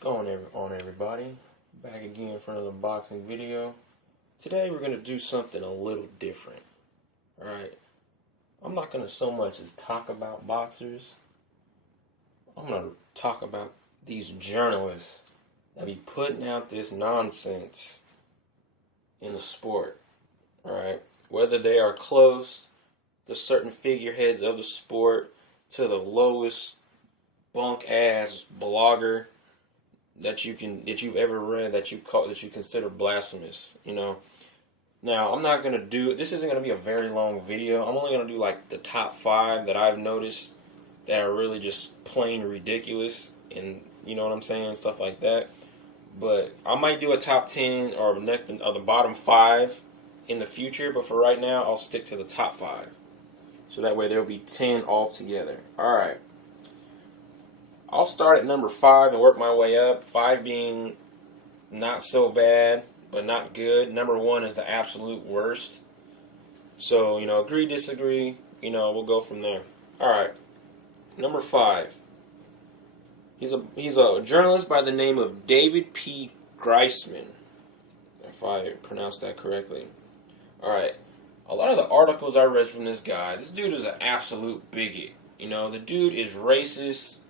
What's going on, everybody? Back again for another boxing video. Today we're going to do something a little different. Alright, I'm not going to so much as talk about boxers. I'm going to talk about these journalists that be putting out this nonsense in the sport. Alright, whether they are close to certain figureheads of the sport, to the lowest bunk ass blogger that you've ever read that you consider blasphemous, Now, I'm not gonna do this. Isn't gonna be a very long video. I'm only gonna do like the top 5 that I've noticed that are really just plain ridiculous, and you know what I'm saying, stuff like that. But I might do a top 10 or the bottom 5 in the future. But for right now, I'll stick to the top 5. So that way there'll be 10 altogether. All right. I'll start at number 5 and work my way up. 5 being not so bad, but not good. Number 1 is the absolute worst. So, agree, disagree, we'll go from there. Alright. Number 5. He's a journalist by the name of David P. Greisman, if I pronounced that correctly. Alright. A lot of the articles I read from this dude is an absolute bigot. The dude is racist.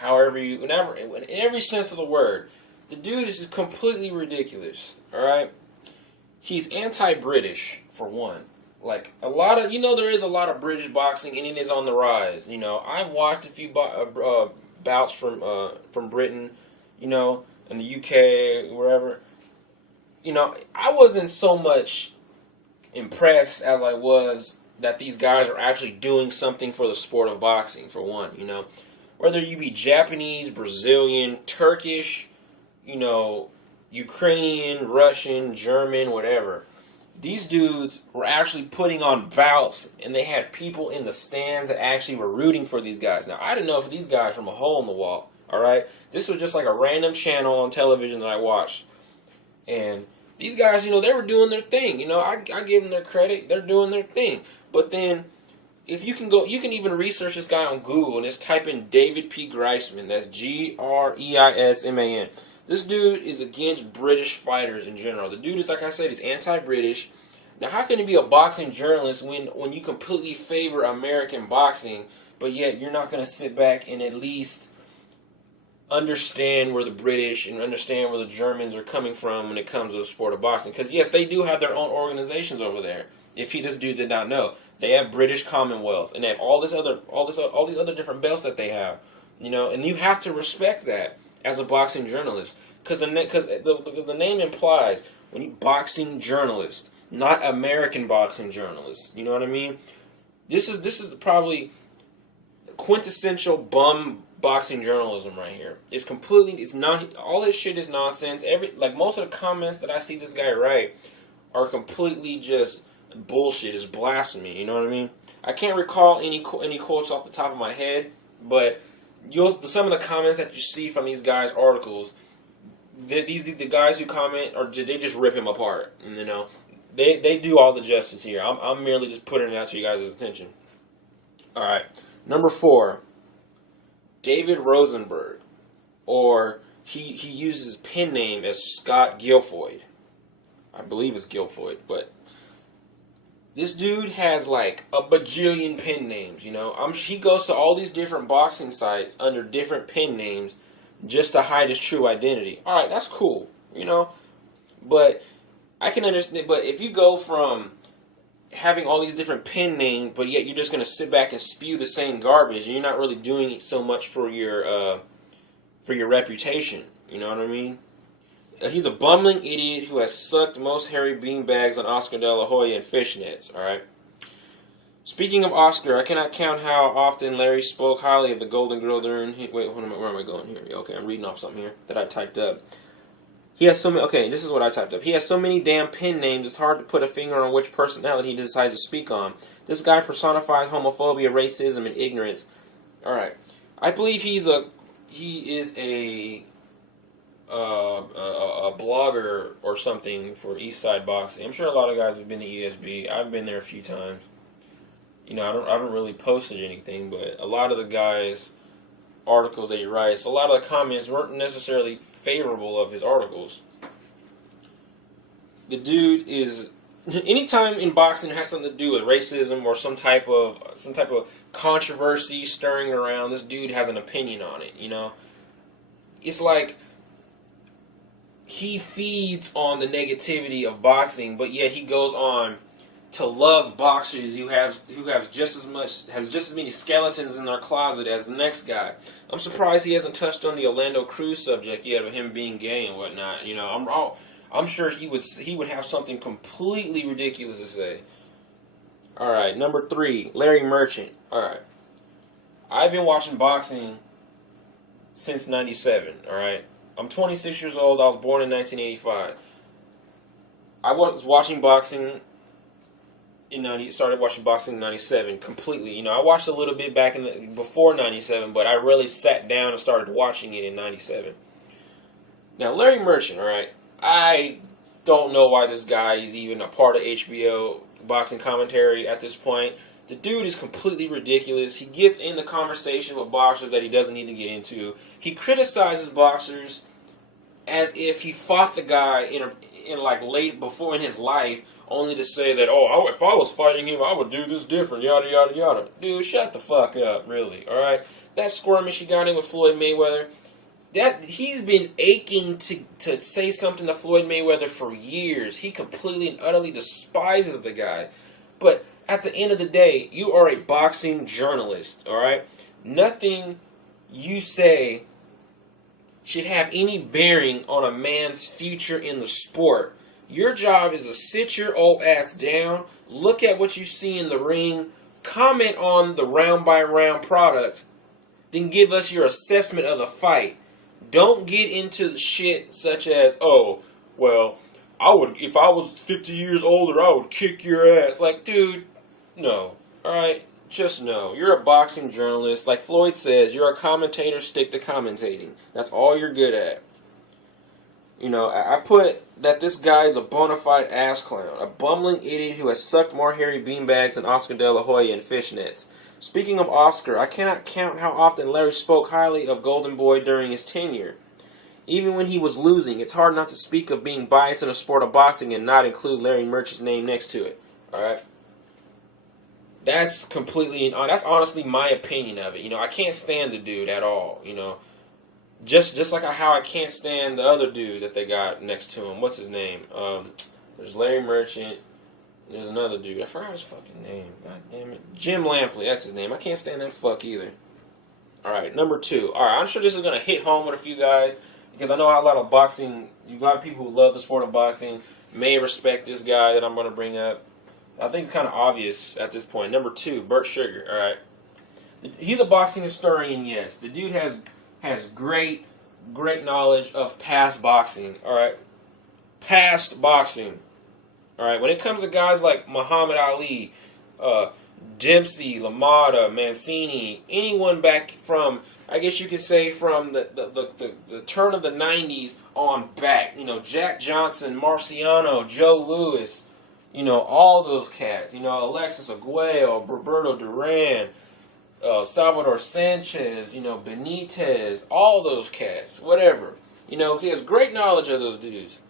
In every sense of the word, the dude is completely ridiculous. All right, he's anti-British for one. Like a lot of, there is a lot of British boxing, and it is on the rise. I've watched a few bouts from Britain, in the UK, wherever. I wasn't so much impressed as I was that these guys are actually doing something for the sport of boxing. For one, whether you be Japanese, Brazilian, Turkish, Ukrainian, Russian, German, whatever. These dudes were actually putting on bouts, and they had people in the stands that actually were rooting for these guys. Now, I didn't know for these guys from a hole in the wall, all right? This was just like a random channel on television that I watched. And these guys, they were doing their thing. I give them their credit. They're doing their thing. But then, if you can go, you can even research this guy on Google and just type in David P. Greisman. That's Greisman. This dude is against British fighters in general. The dude is, like I said, he's anti-British. Now, how can he be a boxing journalist when you completely favor American boxing, but yet you're not going to sit back and at least understand where the British and understand where the Germans are coming from when it comes to the sport of boxing? Because, yes, they do have their own organizations over there. If this dude did not know, they have British Commonwealth, and they have all these other different belts that they have, and you have to respect that as a boxing journalist, because the name implies when you boxing journalist, not American boxing journalist. You know what I mean? This is probably quintessential bum boxing journalism right here. It's not, all this shit is nonsense. Most of the comments that I see this guy write are completely just bullshit. Is blasphemy. You know what I mean? I can't recall any quotes off the top of my head, but some of the comments that you see from these guys' articles, the guys who comment, or they just rip him apart. They do all the justice here. I'm merely just putting it out to you guys' attention. All right, number 4, David Rosenberg, or he uses his pen name as Scott Guilfoyle. I believe it's Guilfoyle, but this dude has like a bajillion pen names, he goes to all these different boxing sites under different pen names just to hide his true identity. All right, that's cool, But I can understand. But if you go from having all these different pen names, but yet you're just going to sit back and spew the same garbage, and you're not really doing it so much for your reputation. You know what I mean? He's a bumbling idiot who has sucked most hairy beanbags on Oscar De La Hoya and fishnets, alright? Speaking of Oscar, I cannot count how often Larry spoke highly of the Golden Girl during... Where am I going here? Okay, I'm reading off something here that I typed up. He has so many... Okay, this is what I typed up. He has so many damn pen names, it's hard to put a finger on which personality he decides to speak on. This guy personifies homophobia, racism, and ignorance. Alright. I believe he is a blogger or something for Eastside Boxing. I'm sure a lot of guys have been to ESB. I've been there a few times. I haven't really posted anything, but a lot of the guys articles that he writes, a lot of the comments weren't necessarily favorable of his articles. The dude is, anytime in boxing it has something to do with racism or some type of controversy stirring around, this dude has an opinion on it, you know? It's like he feeds on the negativity of boxing, but yet he goes on to love boxers who has just as many skeletons in their closet as the next guy. I'm surprised he hasn't touched on the Orlando Cruz subject yet of him being gay and whatnot. You know, I'm sure he would have something completely ridiculous to say. All right, number 3, Larry Merchant. All right, I've been watching boxing since '97. All right, I'm 26 years old. I was born in 1985. I was watching boxing started watching boxing in '97 completely. You know, I watched a little bit back before '97, but I really sat down and started watching it in '97. Now, Larry Merchant, all right, I don't know why this guy is even a part of HBO boxing commentary at this point. The dude is completely ridiculous. He gets in the conversation with boxers that he doesn't need to get into. He criticizes boxers as if he fought the guy in like late before in his life, only to say that, oh, if I was fighting him, I would do this different, yada, yada, yada. Dude, shut the fuck up, really, all right? That skirmish he got in with Floyd Mayweather, he's been aching to say something to Floyd Mayweather for years. He completely and utterly despises the guy. But at the end of the day, you are a boxing journalist, all right? Nothing you say should have any bearing on a man's future in the sport. Your job is to sit your old ass down, look at what you see in the ring, comment on the round-by-round product, then give us your assessment of the fight. Don't get into the shit such as, oh, well, if I was 50 years older, I would kick your ass. Like, dude, no. Alright? Just no. You're a boxing journalist. Like Floyd says, you're a commentator, stick to commentating. That's all you're good at. You know, I put that this guy is a bona fide ass clown, a bumbling idiot who has sucked more hairy beanbags than Oscar De La Hoya in fishnets. Speaking of Oscar, I cannot count how often Larry spoke highly of Golden Boy during his tenure. Even when he was losing, it's hard not to speak of being biased in a sport of boxing and not include Larry Merchant's name next to it. Alright? That's honestly my opinion of it. You know, I can't stand the dude at all, you know. Just like how I can't stand the other dude that they got next to him. What's his name? There's Larry Merchant. There's another dude. I forgot his fucking name. God damn it. Jim Lampley. That's his name. I can't stand that fuck either. Alright, number 2. Alright, I'm sure this is going to hit home with a few guys, because I know a lot of people who love the sport of boxing may respect this guy that I'm going to bring up. I think it's kind of obvious at this point. Number 2, Bert Sugar. Alright. He's a boxing historian, yes. The dude has great knowledge of past boxing, alright? Past boxing, alright? When it comes to guys like Muhammad Ali, Dempsey, LaMotta, Mancini, anyone back from, I guess you could say from the turn of the 90s on back, you know, Jack Johnson, Marciano, Joe Louis, you know, all those cats, you know, Alexis Aguayo, Roberto Duran, Salvador Sanchez, you know, Benitez, all those cats, whatever. You know, he has great knowledge of those dudes.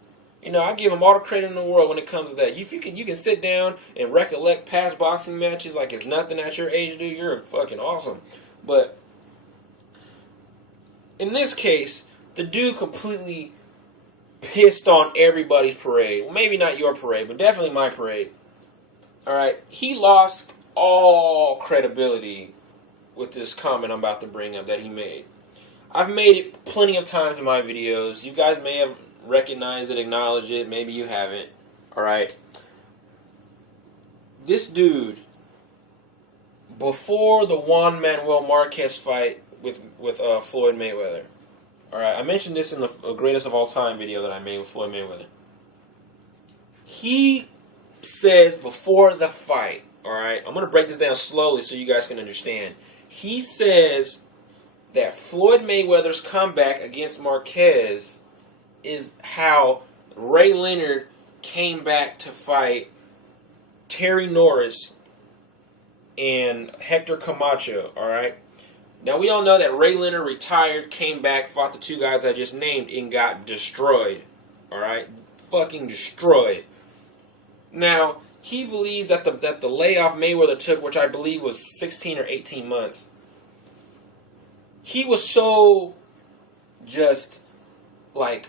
You know, I give him all the credit in the world when it comes to that. If you can sit down and recollect past boxing matches like it's nothing at your age, dude, you're fucking awesome. But in this case, the dude completely pissed on everybody's parade. Well, maybe not your parade, but definitely my parade. Alright, he lost all credibility with this comment I'm about to bring up that he made. I've made it plenty of times in my videos. You guys may have recognized it, acknowledged it. Maybe you haven't. Alright. This dude, before the Juan Manuel Marquez fight with Floyd Mayweather. Alright, I mentioned this in the greatest of all time video that I made with Floyd Mayweather. He says before the fight, alright, I'm going to break this down slowly so you guys can understand. He says that Floyd Mayweather's comeback against Marquez is how Ray Leonard came back to fight Terry Norris and Hector Camacho, alright? Now, we all know that Ray Leonard retired, came back, fought the two guys I just named, and got destroyed. Alright? Fucking destroyed. Now, he believes that the layoff Mayweather took, which I believe was 16 or 18 months, he was so just, like,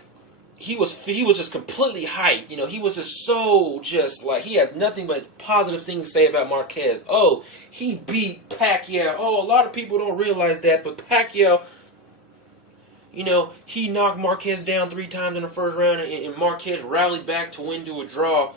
he was just completely hyped. You know, he was just so just, like, he has nothing but positive things to say about Marquez. Oh, he beat Pacquiao. Oh, a lot of people don't realize that, but Pacquiao, you know, he knocked Marquez down 3 times in the first round, and Marquez rallied back to win to a draw.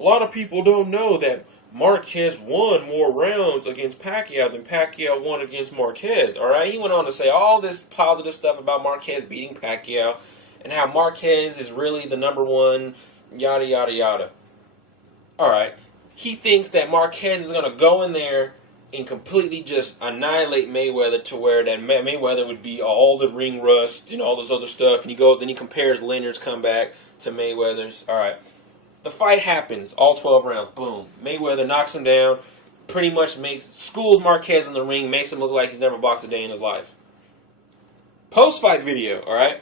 A lot of people don't know that Marquez won more rounds against Pacquiao than Pacquiao won against Marquez. Alright, he went on to say all this positive stuff about Marquez beating Pacquiao, and how Marquez is really the number one, yada, yada, yada. Alright, he thinks that Marquez is going to go in there and completely just annihilate Mayweather, to where that Mayweather would be all the ring rust and all this other stuff. And then he compares Leonard's comeback to Mayweather's. Alright, the fight happens, all 12 rounds, boom. Mayweather knocks him down, pretty much schools Marquez in the ring, makes him look like he's never boxed a day in his life. Post-fight video, alright?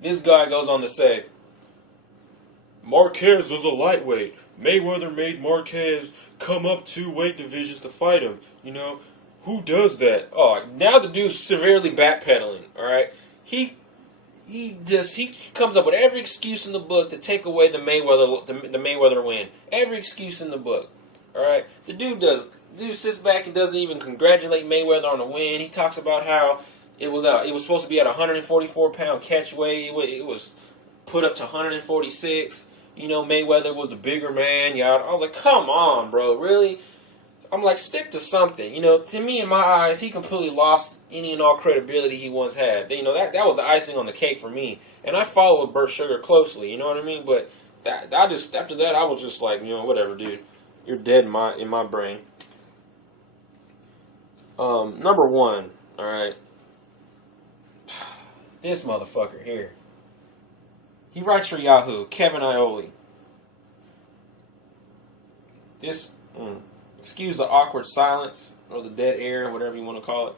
This guy goes on to say, Marquez was a lightweight. Mayweather made Marquez come up 2 weight divisions to fight him. You know, who does that? Oh, now the dude's severely backpedaling, alright? He comes up with every excuse in the book to take away the Mayweather win. Every excuse in the book. Alright? The dude sits back and doesn't even congratulate Mayweather on the win. He talks about how it was supposed to be at a 144-pound catch weight. It was put up to 146. You know, Mayweather was the bigger man. Yeah, I was like, come on, bro, really? I'm like, stick to something. You know, to me, in my eyes, he completely lost any and all credibility he once had. You know, that was the icing on the cake for me. And I followed Burt Sugar closely, you know what I mean? But after that, I was just like, you know, whatever, dude. You're dead in my brain. Number 1, alright. This motherfucker here. He writes for Yahoo, Kevin Iole. Excuse the awkward silence, or the dead air, whatever you want to call it.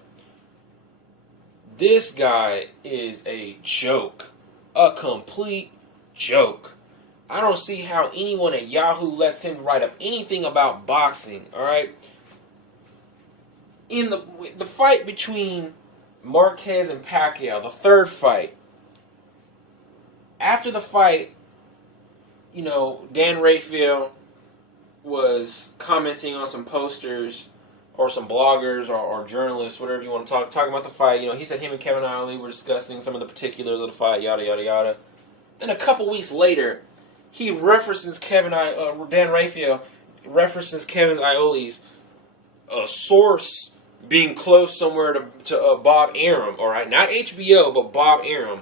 This guy is a joke. A complete joke. I don't see how anyone at Yahoo lets him write up anything about boxing, alright? In the fight between Marquez and Pacquiao, the third fight, after the fight, you know, Dan Rafael was commenting on some posters or some bloggers or journalists, whatever you want to talking about the fight. You know, he said him and Kevin Iole were discussing some of the particulars of the fight, yada, yada, yada. Then a couple weeks later, he references Dan Rafael references Kevin Iole's source being close somewhere to Bob Arum, alright? Not HBO, but Bob Arum.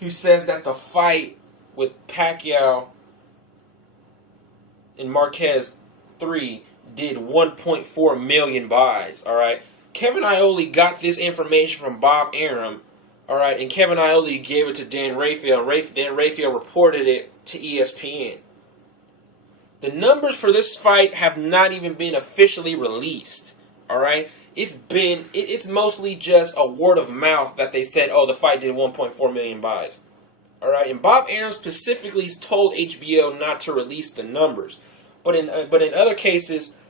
Who says that the fight with Pacquiao and Marquez 3 did 1.4 million buys, alright? Kevin Iole got this information from Bob Arum, alright, and Kevin Iole gave it to Dan Rafael, and Dan Rafael reported it to ESPN. The numbers for this fight have not even been officially released, alright? It's mostly just a word of mouth that they said, oh, the fight did 1.4 million buys. Alright, and Bob Arum specifically told HBO not to release the numbers. But in other cases,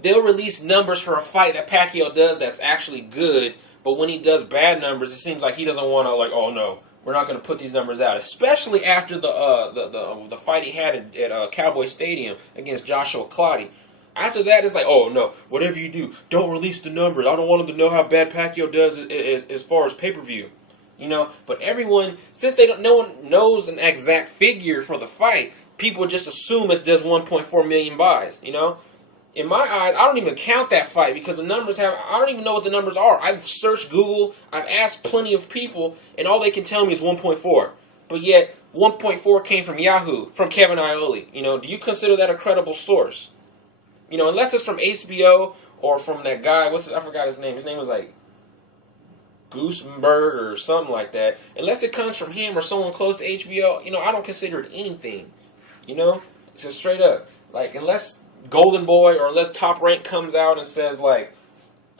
they'll release numbers for a fight that Pacquiao does that's actually good, but when he does bad numbers, it seems like he doesn't want to, like, oh no, we're not going to put these numbers out. Especially after the fight he had at Cowboy Stadium against Joshua Clottey. After that, it's like, oh no, whatever you do, don't release the numbers. I don't want them to know how bad Pacquiao does as far as pay-per-view. You know, but everyone, since no one knows an exact figure for the fight, people just assume it does 1.4 million buys, you know? In my eyes, I don't even count that fight because the numbers I don't even know what the numbers are. I've searched Google, I've asked plenty of people, and all they can tell me is 1.4. But yet, 1.4 came from Yahoo, from Kevin Iole. You know, do you consider that a credible source? You know, unless it's from HBO or from that guy, I forgot his name. His name was like Goosenberg or something like that. Unless it comes from him or someone close to HBO, you know, I don't consider it anything. You know? It's just straight up. Like, unless Golden Boy or unless Top Rank comes out and says, like,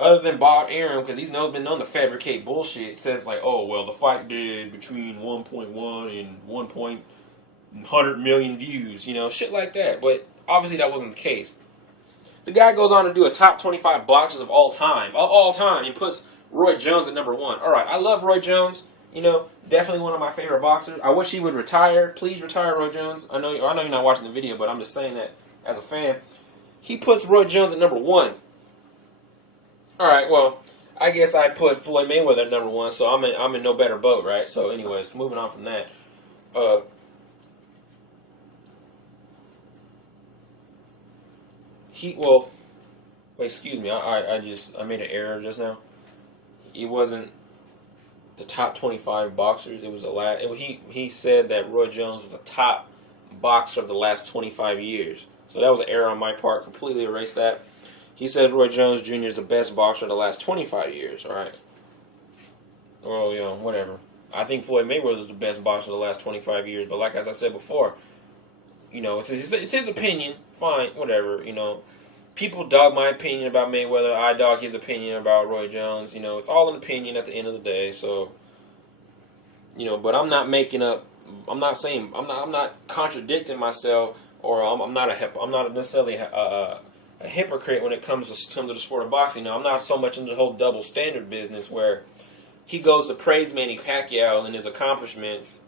other than Bob Arum, because he's been known to fabricate bullshit, says like, oh, well, the fight did between 1.1 and 100 million views, you know, shit like that. But obviously that wasn't the case. The guy goes on to do a top 25 boxers of all time. He puts Roy Jones at number 1. All right, I love Roy Jones. You know, definitely one of my favorite boxers. I wish he would retire. Please retire, Roy Jones. I know you're not watching the video, but I'm just saying that as a fan. He puts Roy Jones at number 1. All right, well, I guess I put Floyd Mayweather at number 1, so I'm in no better boat, right? So, anyways, moving on from that. Excuse me, I made an error just now. It wasn't the top 25 boxers. It was the last. He said that Roy Jones was the top boxer of the last 25 years. So that was an error on my part. Completely erased that. He says Roy Jones Jr. is the best boxer of the last 25 years. All right. Well, you know, whatever. I think Floyd Mayweather is the best boxer of the last 25 years. But like as I said before, you know, it's his opinion. Fine, whatever. You know, people dog my opinion about Mayweather. I dog his opinion about Roy Jones. You know, it's all an opinion at the end of the day. So, you know, but I'm not making up. I'm not contradicting myself, or I'm not necessarily a hypocrite when it comes to the sport of boxing. You know, I'm not so much into the whole double standard business where he goes to praise Manny Pacquiao and his accomplishments,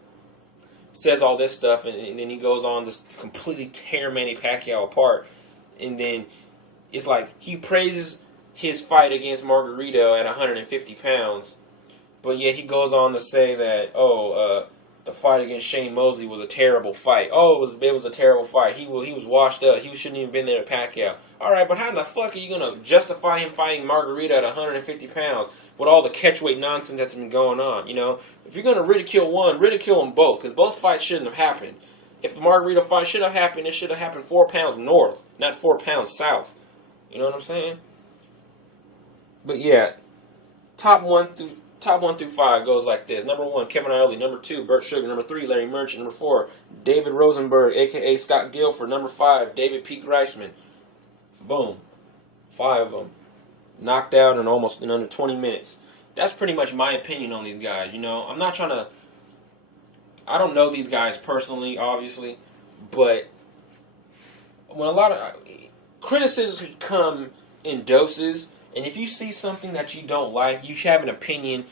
says all this stuff, and then he goes on to completely tear Manny Pacquiao apart, and then it's like he praises his fight against Margarito at 150 pounds, but yet he goes on to say that, the fight against Shane Mosley was a terrible fight. Oh, it was a terrible fight. He was washed up. He shouldn't even been there to Pacquiao. All right, but how the fuck are you going to justify him fighting Margarito at 150 pounds with all the catchweight nonsense that's been going on? You know, if you're going to ridicule one, ridicule them both, because both fights shouldn't have happened. If the Margarito fight should have happened, it should have happened 4 pounds north, not 4 pounds south. You know what I'm saying? But yeah, top 1 through 5 goes like this. Number 1, Kevin Isley. Number 2, Burt Sugar. Number 3, Larry Merchant. Number 4, David Rosenberg, a.k.a. Scott Guilford. Number 5, David P. Greisman. Boom. 5 of them. Knocked out in under 20 minutes. That's pretty much my opinion on these guys. You know, I'm not trying to... I don't know these guys personally, obviously, but when a lot of... criticisms come in doses, and if you see something that you don't like, you should have an opinion.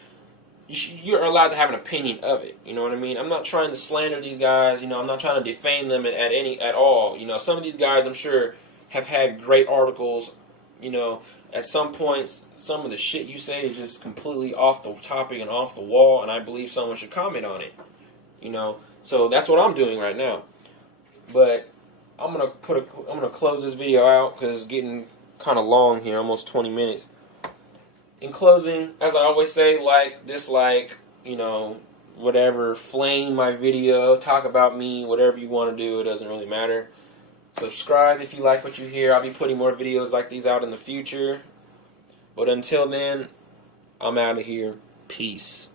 You're allowed to have an opinion of it. You know what I mean? I'm not trying to slander these guys. You know, I'm not trying to defame them at all. You know, some of these guys, I'm sure, have had great articles. You know, at some points, some of the shit you say is just completely off the topic and off the wall, and I believe someone should comment on it. You know, so that's what I'm doing right now. But I'm gonna close this video out because it's getting kind of long here, almost 20 minutes. In closing, as I always say, like, dislike, you know, whatever, flame my video, talk about me, whatever you want to do, it doesn't really matter. Subscribe if you like what you hear. I'll be putting more videos like these out in the future. But until then, I'm out of here. Peace.